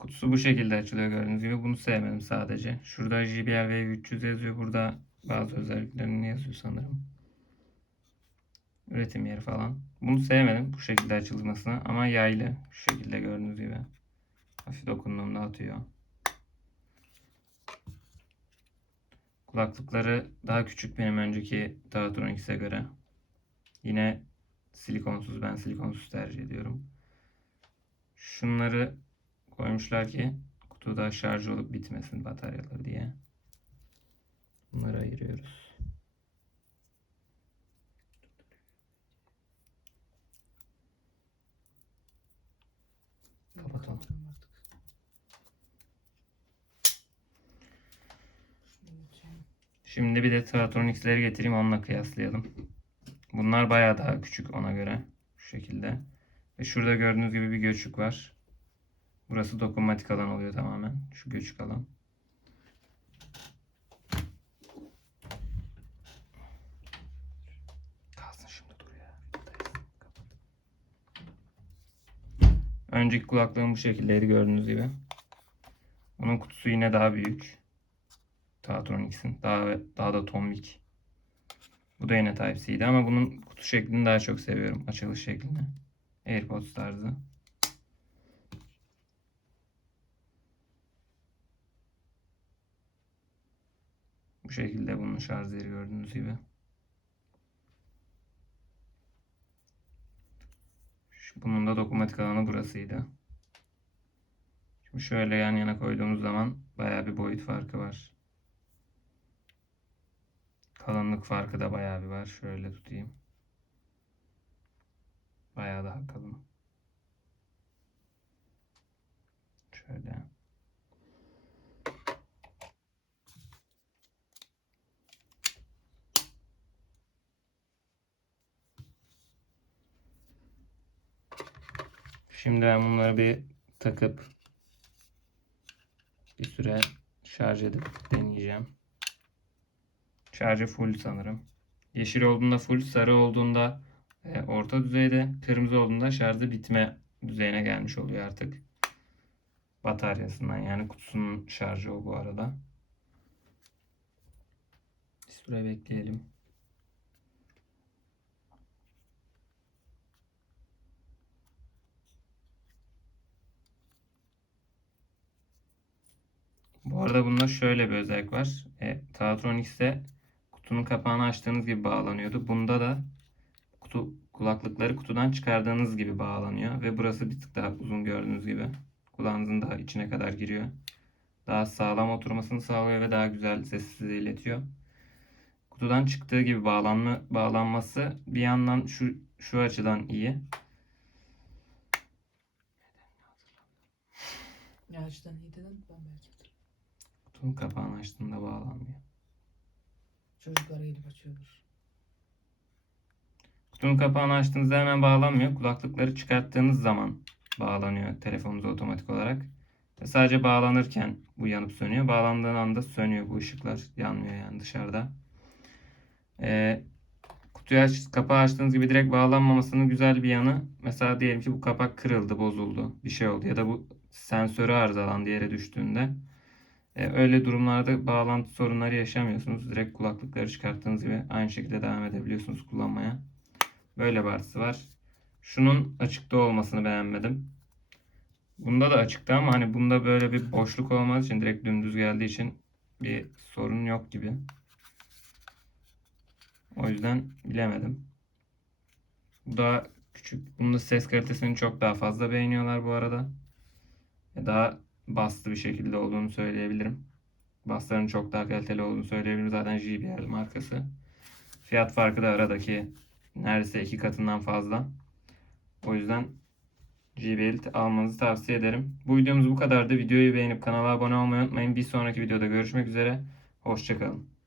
Kutusu bu şekilde açılıyor gördüğünüz gibi. Bunu sevmedim sadece. Şurada JBL V300 yazıyor. Burada bazı özelliklerini yazıyor sanırım. Üretim yeri falan. Bunu sevmedim bu şekilde açılmasını. Ama yaylı. Şu şekilde gördüğünüz gibi. Hafif dokunduğumda atıyor. Kulaklıkları daha küçük benim önceki Tavatron X'e göre. Yine silikonsuz. Ben silikonsuz tercih ediyorum. Şunları koymuşlar ki kutuda şarj olup bitmesin bataryaları diye. Bunları ayırıyoruz. Kapatalım. Şimdi bir de Tavatron X'leri getireyim, onunla kıyaslayalım. Bunlar bayağı daha küçük ona göre. Şu şekilde. Ve şurada gördüğünüz gibi bir göçük var. Burası dokunmatik alan oluyor tamamen. Şu göçük alan. Kalsın şimdi, dur ya. Önceki kulaklığım bu şekildeydi gördüğünüz gibi. Bunun kutusu yine daha büyük. Tavatron X'in. Daha da tombik. Bu da yine Type-C'ydi ama bunun kutu şeklini daha çok seviyorum. Açılış şeklini. AirPods tarzı. Bu şekilde bunun şarj yeri gördüğünüz gibi. Bunun da dokunmatik alanı burasıydı. Şimdi şöyle yan yana koyduğumuz zaman bayağı bir boyut farkı var. Kalınlık farkı da bayağı bir var. Şöyle tutayım. Bayağı daha kalın. Şöyle. Şimdi ben bunları bir takıp bir süre şarj edip deneyeceğim. Şarjı full sanırım. Yeşil olduğunda full, sarı olduğunda orta düzeyde, kırmızı olduğunda şarjı bitme düzeyine gelmiş oluyor artık. Bataryasından, yani kutusunun şarjı o bu arada. Bir süre bekleyelim. Bu arada bunda şöyle bir özellik var. Tavatron X'te kutunun kapağını açtığınız gibi bağlanıyordu. Bunda da kulaklıkları kutudan çıkardığınız gibi bağlanıyor. Ve burası bir tık daha uzun gördüğünüz gibi. Kulağınızın daha içine kadar giriyor. Daha sağlam oturmasını sağlıyor ve daha güzel ses size iletiyor. Kutudan çıktığı gibi bağlanması bir yandan şu açıdan iyi. Ne açıdan iyi dedin ben belki. Kutunun kapağını açtığında bağlanmıyor. Çocuklara gelip açıyordur. Kutunun kapağını açtığınızda hemen bağlanmıyor. Kulaklıkları çıkarttığınız zaman bağlanıyor telefonunuza otomatik olarak. Ve sadece bağlanırken bu yanıp sönüyor. Bağlandığı anda sönüyor bu ışıklar. Yanmıyor yani dışarıda. Kapağı açtığınız gibi direkt bağlanmamasının güzel bir yanı. Mesela diyelim ki bu kapak kırıldı, bozuldu, bir şey oldu. Ya da bu sensörü arızalandı yere düştüğünde. Öyle durumlarda bağlantı sorunları yaşamıyorsunuz. Direkt kulaklıkları çıkarttığınız gibi aynı şekilde devam edebiliyorsunuz kullanmaya. Böyle bir artısı var. Şunun açıkta olmasını beğenmedim. Bunda da açıkta ama hani bunda böyle bir boşluk olmadığı için, direkt dümdüz geldiği için bir sorun yok gibi. O yüzden bilemedim. Bu daha küçük. Bunun da ses kalitesini çok daha fazla beğeniyorlar bu arada. Daha bastı bir şekilde olduğunu söyleyebilirim. Bassların çok daha kaliteli olduğunu söyleyebilirim. Zaten JBL markası. Fiyat farkı da aradaki neredeyse 2 katından fazla. O yüzden JBL almanızı tavsiye ederim. Bu videomuz bu kadardı. Videoyu beğenip kanala abone olmayı unutmayın. Bir sonraki videoda görüşmek üzere. Hoşçakalın.